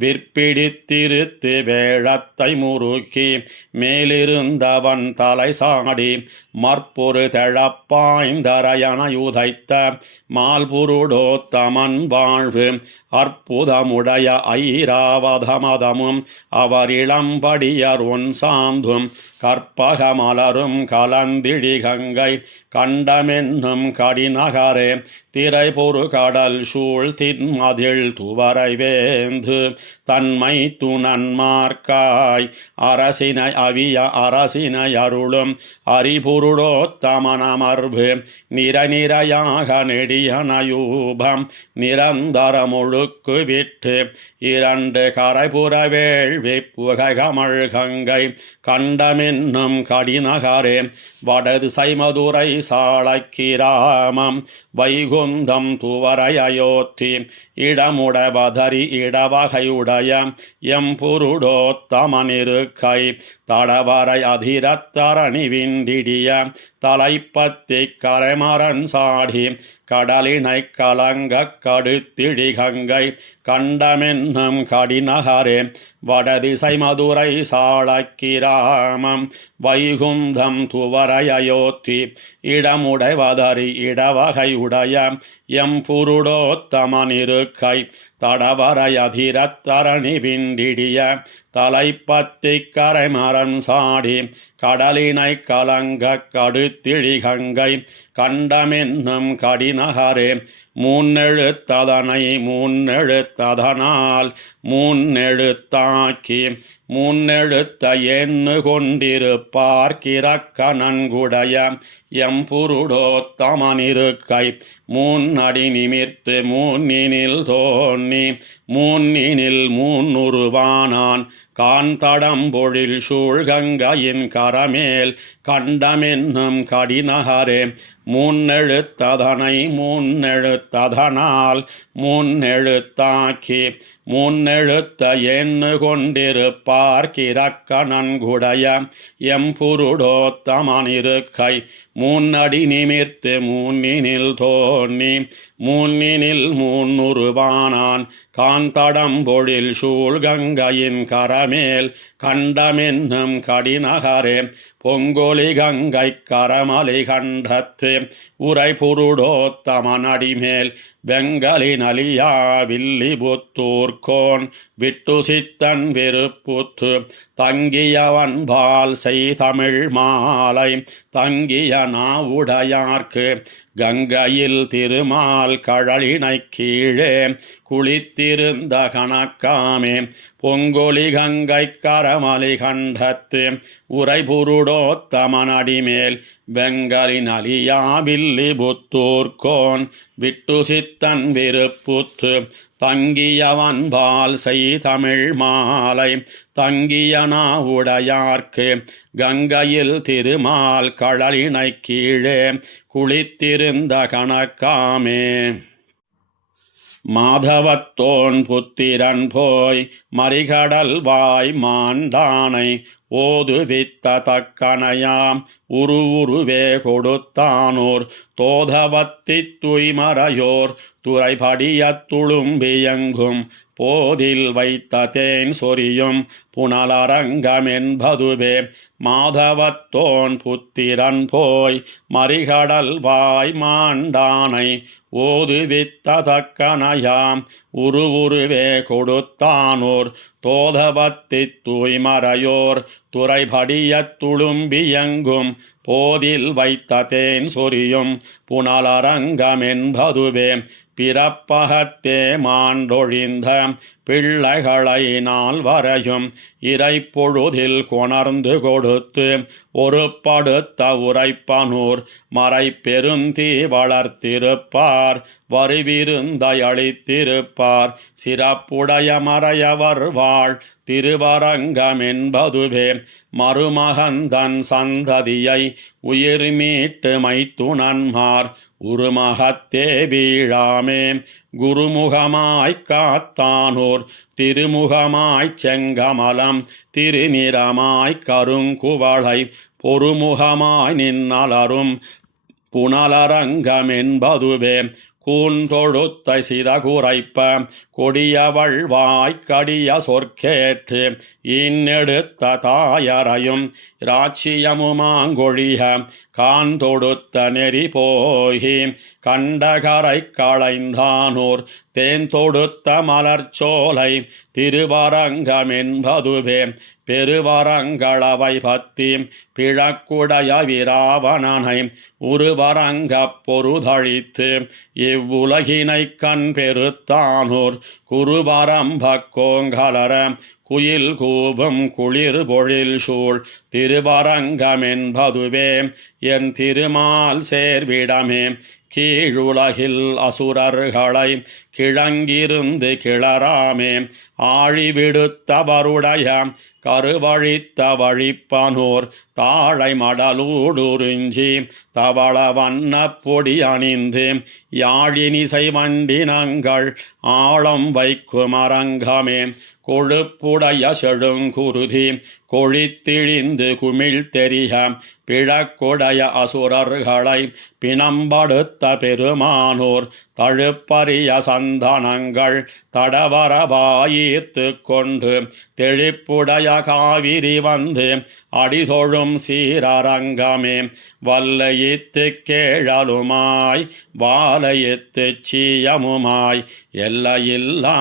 விற்பிடித்திருத்து வேழத்தை முறுக்கி மேலிருந்தவன் தலை சாடி மற்பொரு தெழப்பாய்ந்தரையனையுதைத்த மால்புருடோத்தமன் வாழ்வு அற்புதமுடைய ஐராவதமதமும் அவர் இளம்படியர் ஒன் சாந்தும் கற்பக மலரும் கலந்திழி கங்கை கண்டமென்னும் கடினகரே திரைபொரு கடல் சூழ் தின்மதில் துவரை வேந்து தன்மை துணன்மார்க்காய் அரசினை அவிய அரசினை அருளும் அரிபுருடோத்தமனமர்வு நிரநிரையாக நெடியனயூபம் நிரந்தரமொழுக்கு விட்டு இரண்டு கரைபுற வேள்வி புகை கமழ் கங்கை கண்டமே கண்டமென்னும் கடிநகரே வடது சைமதுரை சாளக்கிராமம் வைகுந்தம் துவரையோத்தி இடமுடவதரி இடவகையுடைய எம்புருடோத்தமனிருக்கை தடவரை அதிரத்தரணி விண்டிடிய தலைப்பத்தி கரைமரன் சாடி கடலினை கலங்க கடுத்திடிகங்கை கண்டமென்னும் கடிநகரே வடதிசை மதுரை சாளக்கிராமம் வைகுந்தம் துவரையோத்தி இடமுடைவதரி இடவகையுடைய எம்புருடோத்தமனிருக்கை தடவரை அதிரத்தரணி விண்டிடிய தலைப்பத்தி கரைமரன் சாடி கடலினை கலங்க கடுத்திழிகங்கை கண்டமென்னும் கடிநகரே முன்னெழுத்ததனை முன்னெழுத்ததனால் முன்னெழுத்தாக்கி முன்னெழுத்த எண்ணு கொண்டிருப்பார் கிறக்க நன்குடைய எம்புருடோத்தமனிருக்கை முன்னடி நிமிர்த்து முன்னினில் தோன்னி முன்னினில் முன்னுருவானான் காந்தடம்பொழில் சூழ்கங்கையின் கரமேல் கண்டமென்னும் கடிநகரே முன்னெழுத்ததனை முன்னெழுத்ததனால் முன்னெழுத்தாக்கி முன்னெழுத்த எண்ணு கொண்டிருப்பார் கிறக்க நன்குடைய எம்புருடோத்தமனிருக்கை முன்னடி நிமிர்த்து முன்னினில் தோன்னி முன்னினில் முன்னுருவானான் காந்தடம்பொழில் சூழ்கங்கையின் கரமேல் கண்டமென்னும் கடிநகரே பொங்கொலி கங்கை கரமலி கண்டத்து உரை புருடோத்தமனடிமேல் வெங்கலி நலியா வில்லி புத்தூர்கோன் விட்டு சித்தன் விருப்புத்து தங்கியவன்பால் செய்தமிழ் மாலை தங்கிய நாவுடையார்க்கு கங்கையில் திருமால் கழலினை கீழே குளித்திருந்த கணக்காமே பொங்கொலி கங்கை கரமலி கண்டத்து உரை புருடோத்தமனடிமேல் வெங்கலி நலியா வில்லி புத்தூர்கோன் விட்டு சித்தன் விருப்புத்து தங்கியவன்பால் செய்தமிழ் மாலை தங்கிய நாவுடையார்க்கு கங்கையில் திருமால் கழலினை கீழே குளித்திருந்த கணக்காமே மாதவத்தோன் புத்திரன் போய் மறிகடல் வாய் மாண்டானை ஓதுவித்த தக்கனையாம் உருவே கொடுத்தானோர் தோதவத்தி துய்மறையோர் துறைபடியத் துளும்பியங்கும் போதில் வைத்த தேன் சொரியும் புனலரங்கமென்பதுவே மாதவத்தோன் புத்திரன் போய் மறிகடல் வாய் மாண்டானை ஓதுவித்த தக்கனையாம் உருவே கொடுத்தானோர் தோதவத்தி தூய்மறையோர் துறைபடியத் துளும்பியங்கும் போதில் வைத்த தேன் சொரியும் புனலரங்கமென்பதுவே பிறப்பகத்தே மாண்டொழிந்த பிள்ளைகளை நால்வரையும் இறைப்பொழுதில் கொணர்ந்து கொடுத்து ஒருப்படுத்த உரைப்பனூர் மறை பெருந்தீ வளர்த்திருப்பார் வருவிருந்தை அளித்திருப்பார் சிறப்புடைய மறையவர் வாழ் திருவரங்கமென்பதுவே மருமகந்தன் சந்ததியை உயிர் மீட்டு மைத்துனன்மார் உருமகத்தே வீழாமே குருமுகமாய்க் காத்தானோர் திருமுகமாய்ச் செங்கமலம் திருநிறமாய்க் கருங்குவளை பொறுமுகமாய் நின்னலரும் புனலரங்கமென்பதுவே கூந்தொழுத்தை சிதகுரைப்ப கொடியவள் வாய்க்கடிய சொற்கேற்று இன்னெடுத்த தாயரையும் இராச்சியமுமாங்கொழிய காந்தொடுத்த நெறி போகி கண்டகரை களைந்தானோர் தேன் தொடுத்த மலர்ச்சோலை திருவரங்கமென்பதுவே பெருவரங்களவை பத்தி பிழக்குடைய விராவணனை உருவரங்கப் பொருதழித்து இவ்வுலகினை கண் பெருத்தானோர் குருவரம்பக் கோங்கலர குயில் கூவும் குளிர் பொழில் சூழ் திருவரங்கமென்பதுவே என் திருமால் சேர்விடமே கீழுலகில் அசுரர்களை கிழங்கிருந்து கிளராமே ஆழிவிடுத்தவருடைய கருவழித்த வழிப்பனோர் தாழை மடலூடுறிஞ்சி தவள வண்ண பொடி அணிந்து யாழினிசை வண்டினங்கள் ஆழம் வைக்கும் அரங்கமே கொழுப்புடைய செழுங்குருதி கொழித்திழிந்து குமிழ் தெரிய பிழக்குடைய அசுரர்களை பிணம்படுத்த பெருமானோர் தழுப்பரிய சந்தனங்கள் தடவரவாயீர்த்து கொண்டு தெளிப்புடைய காவிரி வந்து அடிதொழும் சீரரங்கமே வல்லையித்து கேழலுமாய் வாலையித்து சீயமுமாய் எல்லையில்லா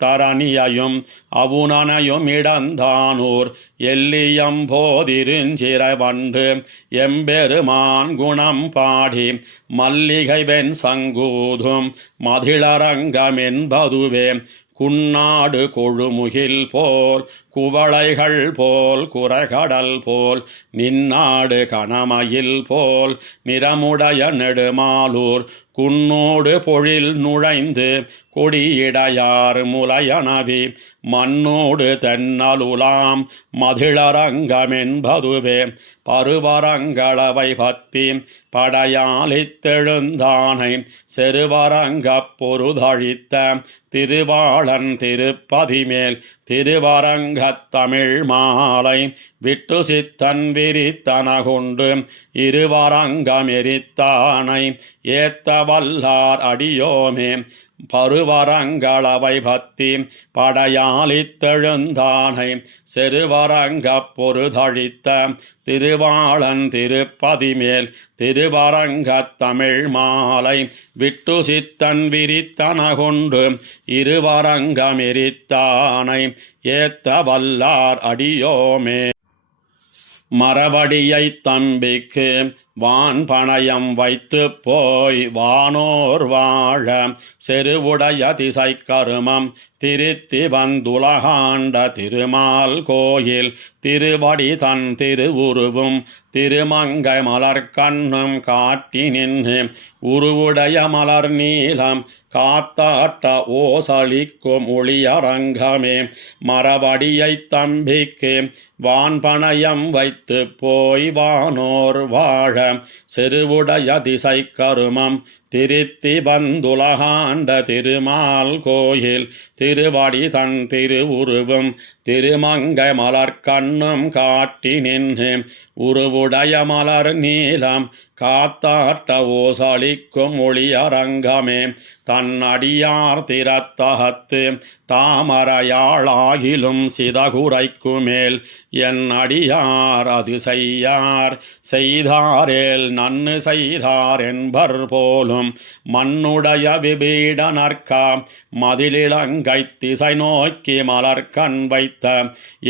தரணியையும் அவுணனையும் இடந்தானூர் எல்லியம்போதிருஞ்சிற வண்டு எம்பெருமான் குணம் பாடி மல்லிகை வெண் சங்கூதும் மதிளரங்கமென்பதுவே குன்னாடு கொழுமுகில் போல் குவளைகள் போல் குறகடல் போல் நின்னாடு கனமயில் போல் நிறமுடைய நெடுமாலூர் குன்னோடு பொழில் நுழைந்து கொடியிடையார் முலையனவி மண்ணோடு தென்னலுலாம் மதிளரங்கமென்பதுவே பருவரங்களவை பத்தி படையாளித்தெழுந்தானை செருவரங்கப் பொருதழித்த திருவாளன் திருப்பதிமேல் திருவரங்கத் தமிழ் மாலை விட்டு சித்தன் விரித்தனகுண்டு இருவரங்கமெரித்தானை ஏத்த வல்லார் அடியோமே பருவரங்களவை பத்தி படையாளித்தெழுந்தானை செருவரங்கப் பொருதழித்த திருவாளன் திருப்பதிமேல் திருவரங்கத் தமிழ் மாலை விட்டு சித்தன் விரித்தனகுண்டு இருவரங்கமெரித்தானை ஏத்த வல்லார் அடியோமே மரவடியை தம்பிக்கு வான் பணயம் வைத்து போய் வானோர் வாழ செருவுடைய திசை கருமம் திருத்தி வந்துலகாண்ட திருமால் கோயில் திருவடி தன் திருவுருவும் திருமங்கை மலர்கண்ணும் காட்டி நின்று உருவுடைய மலர் நீளம் காத்தாட்ட ஓசளிக்கும் ஒளியரங்கமே மரவடியை தம்பிக்கு வான்பணயம் வைத்து போய் வானோர் வாழ செருவுடைய திசை கருமம் திருத்தி வந்துலகாண்ட திருமால் கோயில் திருவடி தன் திருவுருவும் திருமங்கை மலர்கண்ணும் காட்டி நின்று உருவுடைய மலர் நீளம் காத்தாட்ட ஓசளிக்கும் ஒளியரங்கமே தன் அடியார் திறத்தகத்து தாமரையாளாகிலும் சிதகுரைக்குமேல் என் அடியார் அது செய்யார் செய்தாரேல் நன்னு செய்தார் என்பர் போலும் மண்ணுடைய விபீடனர்க்கா மதிலிலங்கை திசை நோக்கி மலர்கண் வைத்த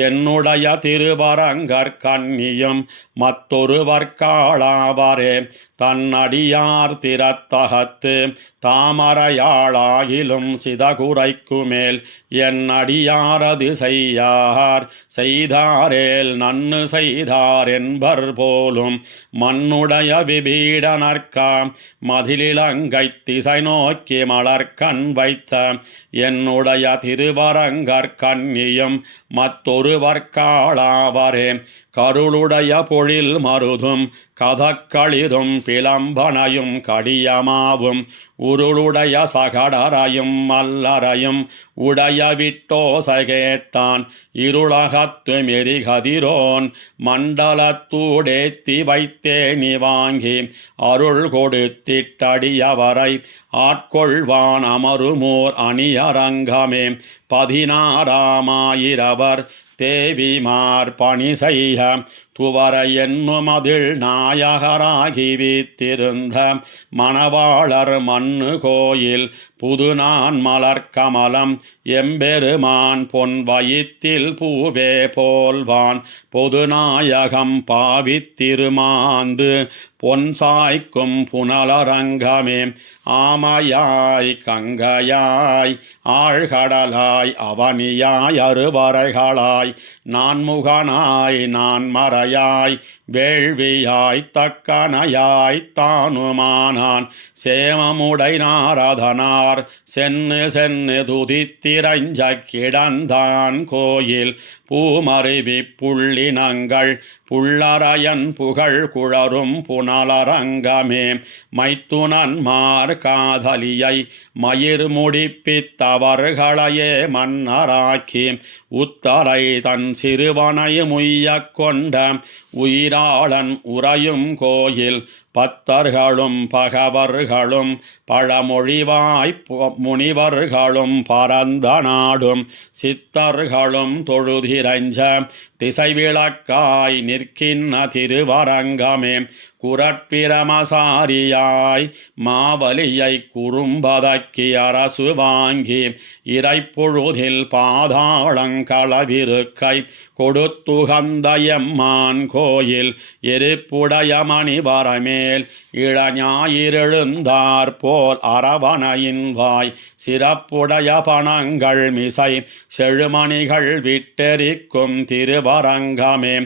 என்னுடைய திருவரங்கற்கண்ணியும் மற்றொருவர்காளாவரே தன் அடியார் திறத்தகத்து தாமரையாளாகிலும் சிதகுரைக்குமேல் என் அடியாரது செய்யார் செய்தாரேல் நன்னு செய்தார் என்பர் போலும் மண்ணுடைய விபீடனர்க்கா மதிலிலங்கை திசை நோக்கி மலர்கண் வைத்த என்னுடைய திருவரங்கற்கண்ணியும் மற்றொருவர்காளாவரே கருளுடைய பொழில் மருதும் கதக்களிரும் பிளம்பனையும் கடியமாவும் உருளுடைய சகடரையும் மல்லரையும் உடைய விட்டோசை கேட்டான் இருளகத்து மெரிகதிரோன் மண்டலத்தூடேத்தி வைத்தேனி வாங்கி அருள் கொடுத்திட்டடியவரை ஆட்கொள்வான் அமருமோர் அணியரங்கமே 16,000 தேவிமார் பணி செய்ய துவர என்னுமதில் நாயகராகி வீத்திருந்த மணவாளர் மண்ணு கோயில் புதுநான் மலர் கமலம் எம்பெருமான் பொன் வயித்தில் பூவே போல்வான் பொதுநாயகம் பாவித்திருமாந்து பொன் சாய்க்கும் புனலரங்கமே ஆமையாய் கங்கையாய் ஆழ்கடலாய் அவனியாய் அறுவரைகளாய் தக்கனாய் நான்முகனாய் நான்மறையாய் வேள்வியாய் தக்கனையாய் தானுமானான் சேமமுடை நாரதனார் சென்னு சென்னு துதித்திரஞ்ச கிடந்தான் கோயில் பூமருவி புள்ளினங்கள் புள்ளரையன் புகழ் குழரும் புனலரங்கமே மைத்துனன்மார் காதலியை மயிர் முடிப்பித்தவர்களையே மன்னராக்கி உத்தரை தன் சிறுவனை முய்யக் கொண்ட உயிராளன் உறையும் கோயில் பத்தர்களும் பகவர்களும் பழமொழிவாய் முனிவர்களும் பரந்த நாடும் சித்தர்களும் தொழுதிரஞ்ச திசைவிளக்காய் நிற்கின்ற திருவரங்கமே குரட்பிரமசாரியாய் மாவலியை குறும்பதக்கி அரசு வாங்கி இறைப்பொழுதில் பாதாளங்களவிருக்கை கொடுத்துகந்த எம்மான் கோயில் எரிப்புடைய மணிவரமேல் இளஞாயிரெழுந்தார் போல் அரவணையின் வாய் சிறப்புடைய பணங்கள் மிசை செழுமணிகள் விட்டெரிக்கும் திருவரங்கமே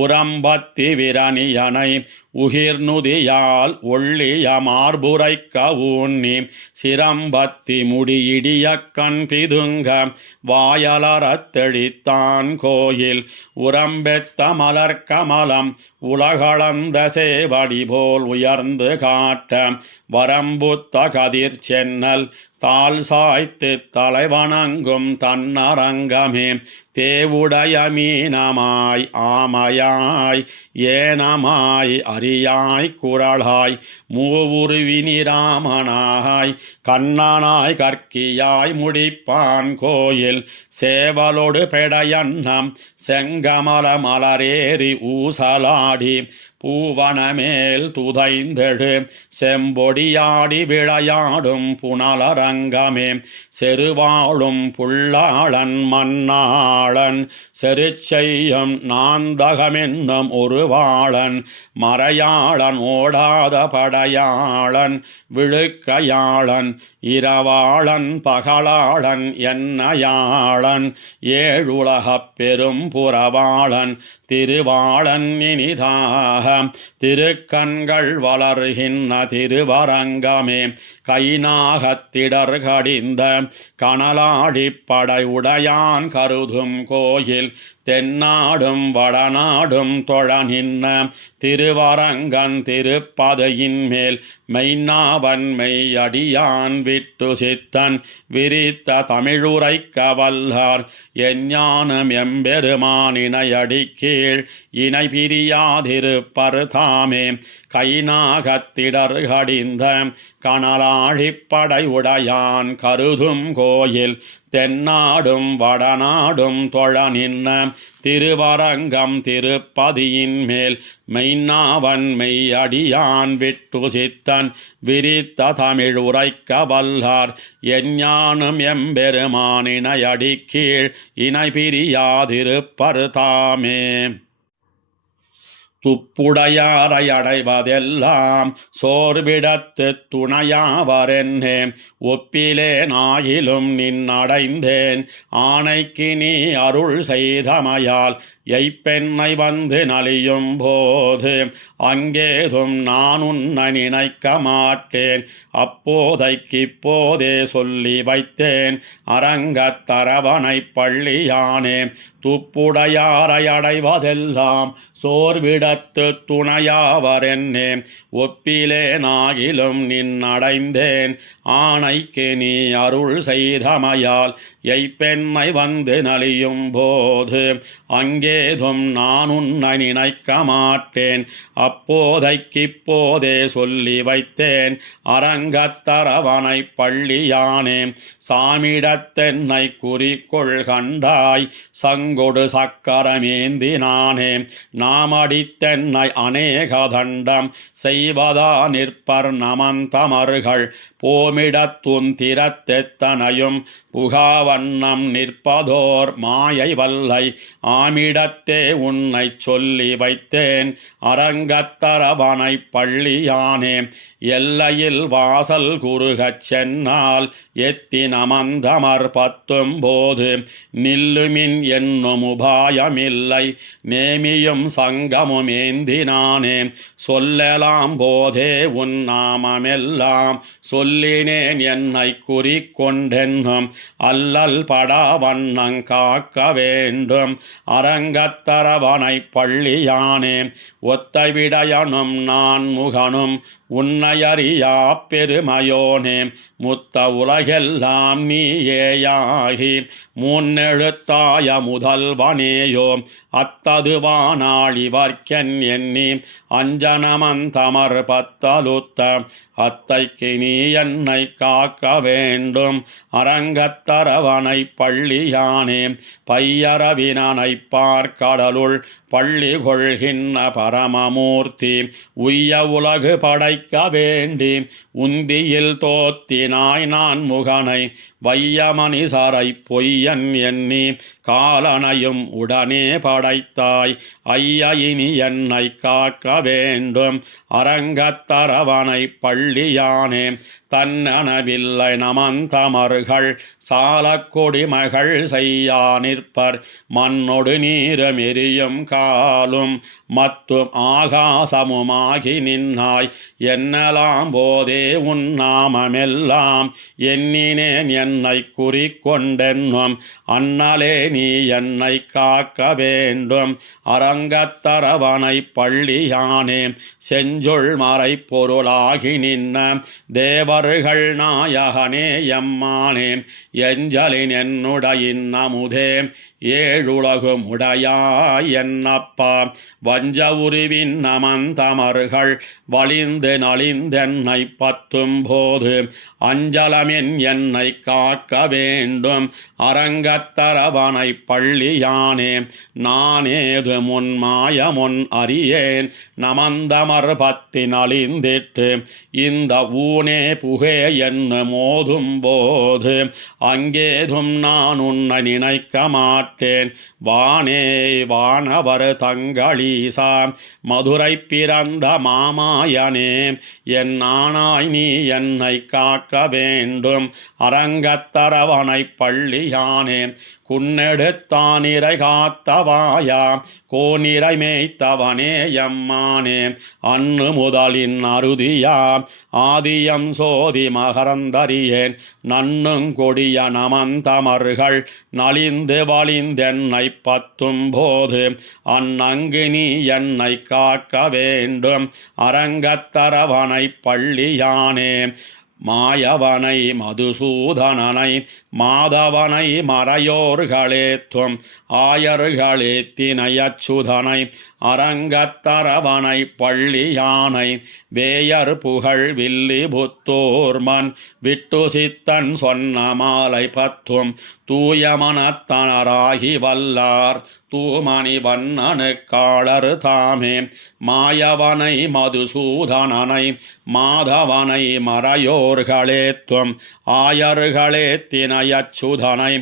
உரம்பத்தி விரணியனை உகிர்நுதியால் ஒள்ளிய மார்புரைக்க ஊன்னி சிரம்பத்தி முடியிடிய கண் பிதுங்க வாயலறத் தெளித்தான் கோயில் உரம்பெத்த மலர்கமலம் உலகளந்த சேவடி போல் உயர்ந்து காட்ட வரம்புத்த கதிர் சென்னல் தாள் சாய்த்து தலைவணங்கும் தன்னரங்கமே தேவுடைய மீனமாய் ஆமையாய் ஏனமாய் அரியாய் குரலாய் மூவுருவினிராமனாய் கண்ணனாய் கற்கியாய் முடிப்பான் கோயில் சேவலொடு பெடையன்னம் செங்கமல மலரேறி ஊசலாடி பூவனமேல் துதைந்தெழு செம்பொடியாடி விளையாடும் புனலரங்கமே செருவாளும் புள்ளாளன் மன்னாளன் செருச்செய்யும் நாந்தகமென்னும் ஒருவாளன் மறையாளன் ஓடாத படையாளன் விழுக்கையாளன் இரவாளன் பகலாளன் என்னையாளன் ஏழுலகப் பெரும் புறவாளன் திருவாளன் இனிதாக திருக்கண்கள் வளர்கின்ற திருவரங்கமே கைநாகத்திடர் கடிந்த கனலாடிப்படை உடையான் கருதும் கோயில் தென்னாடும் வடநாடும் தொழ நின்ன திருவரங்கன் திருப்பதையின் மேல் மெய்நாவன் மெய்யடியான் விட்டு சித்தன் விரித்த தமிழுரைக்க வல்லார் எஞ்ஞானம் எம்பெருமானினையடி கீழ் இணை பிரியாதிருப்பர் தாமே கைநாகத்திடர் கடிந்த கனலாழிப்படை உடையான் கருதும் கோயில் தென்னாடும் வடநாடும் தொழ நின்ன திருவரங்கம் திருப்பதியின் மேல் மெய்நாவன் மெய்யடியான் விட்டு சித்தன் விரித்த தமிழ் உரைக்க வல்லார் எஞ்ஞானும் எம்பெருமானினையடி கீழ் இணை பிரியாதிருப்பர் தாமே துப்புடையாரை அடைவதெல்லாம் சோர்விடத்து துணையாவரென்னே ஒப்பிலேனாயிலும் நின்னடைந்தேன் ஆணைக்கு நீ அருள் செய்தமையால் எய்ப்பெண்ணை வந்து நலியும் போது அங்கேதும் நான் உன்னை நினைக்க மாட்டேன் அப்போதைக்கிப்போதே சொல்லி வைத்தேன் அரங்கத்தரவணை பள்ளியானே துப்புடையாரை அடைவதெல்லாம் சோர்விடத்து துணையாவரென்னே ஒப்பிலேனாகிலும் நின்னடைந்தேன் ஆணைக்கு நீ அருள் செய்தமையால் எய்ப்பெண்ணை வந்து நலியும் போது அங்கேதும் நான் உன்னை நினைக்க மாட்டேன் அப்போதைக்கிப்போதே சொல்லி வைத்தேன் அரங்கத்தரவணை பள்ளியானே சாமிடத்தென்னை குறிக்கொள் கண்டாய் சங்கொடு சக்கரமேந்தினானே நாமடித்தென்னை அநேக தண்டம் செய்வதா நிற்பர் நமந்தமர்கள் போமிடத்துன் திறத்தெத்தனையும் புகாவ வண்ணம் நிற்பதோர் மாயை வல்லை ஆமிடத்தே உன்னை சொல்லி வைத்தேன் அரங்கத்தரவனை பள்ளியானே எல்லையில் வாசல் குறுகச் சென்னால் எத்தினமந்தமர் பத்தும்போது நில்லுமின் என்னும் உபாயமில்லை நேமியும் சங்கமும் ஏந்தினானே சொல்லலாம் போதே உன் நாமமெல்லாம் சொல்லினேன் என்னை குறிக்கொண்டென்னும் அல்லல் படா வண்ணங் காக்க வேண்டும் அரங்கத்தரவனை பள்ளியானே ஒத்த விடயனும் நான் முகனும் உன்னையறியா பெருமையோனே முத்த உலகெல்லாம் நீயேயாகி முன்னெழுத்தாய முதல்வனேயோ அத்ததுவானாளிவர்க்கென் எண்ணி அஞ்சனமந்தமர் பத்தலுத்த அத்தைக்கு நீ என்னை காக்க வேண்டும் அரங்கத்தரவனை பள்ளியானே பையரவினனை பார்க்கடலுள் பள்ளி கொள்கின்ற பரமமூர்த்தி உய்ய உலகு படைக்க வேண்டி உந்தியில் தோத்தினாய் நான் முகனை வையமணிசரை பொய்யன் எண்ணி காலனையும் உடனே படைத்தாய் ஐய இனி என்னை காக்க வேண்டும் அரங்கத்தரவனை பள்ளியானே தன்னனவில்லை நமந்தமர்கள் சாலக்கொடிமகள் செய்யா நிற்பர் மண்ணொடு நீரும் எரியும் காலும் மத்தும் ஆகாசமுமாகி நின்னாய் என்னலாம் போதே உன் நாமமெல்லாம் எண்ணினேன் என்னை குறிக்கொண்டென்னும் அண்ணலே நீ என்னை காக்க வேண்டும் அரங்கத்தரவனை பள்ளியானே செஞ்சொல் மறை பொருளாகி நின்ன தேவர்கள் நாயகனே எம்மானே எஞ்சலின் என்னுடையின் அமுதே ஏழுலகும் உடையாய் என்னப்பா வஞ்ச உருவின் நமந்தமர்கள் வலிந்து நலிந்தென்னை பத்தும் போது அஞ்சலமென் என்னை காக்க வேண்டும் அரங்கத்தரவனை பள்ளியானே நானேது முன் மாயமுன் அறியேன் நமந்தமர் பத்தி நலிந்திட்டு இந்த ஊனே புகே என்ன மோதும் போது அங்கேதும் நான் உன்னை நினைக்க மாட்டேன் வானே வானவர் தங்களீசா மதுரை பிறந்த மாமாயனே என் நானாய் நீ என்னை காக்க வேண்டும் அரங்கத்தரவனை பள்ளியானே குன்னெடுத்தானிரை காத்தவாயா கோனிரை மேய்த்தவனே எம்மானே அன்னு முதலின் அருதியா ஆதியம் சோதி மகரந்தறியேன் நன்னுங் கொடிய நமந்தமர்கள் நலிந்து வலிந்தென்னை பத்தும் போது அந்நங்கு நீ என்னை காக்க வேண்டும் அரங்கத்தரவனை பள்ளியானே மாயவனை மதுசூதனனை மாதவனை மறையோர்களேத்தும் ஆயர்களேத்தினையச்சுதனை அரங்கத்தரவனை பள்ளியானை வேயர் புகழ் வில்லி புத்தூர்மன் விட்டு சித்தன் சொன்ன மாலை பத்தும் தூயமனத்தனராகி வல்லார் தூமணி வண்ணனுக்காளர் தாமே மாயவனை மதுசூதனனை மாதவனை மறையோர்களேத்தும் ஆயர்களேத்தினையச்சுதனை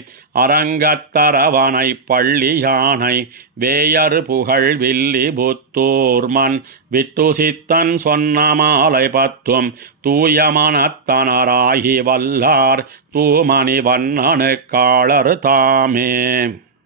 அரங்கத்தரவனை பள்ளியானை வேயர் புகழ் வில்லி புத்தூர்மன் விட்டு சித்தன் சொன்ன மாலை பத்தும் தூயமனத்தனராகி வல்லார் தூமணி வண்ணனுக்காளர் தாமே.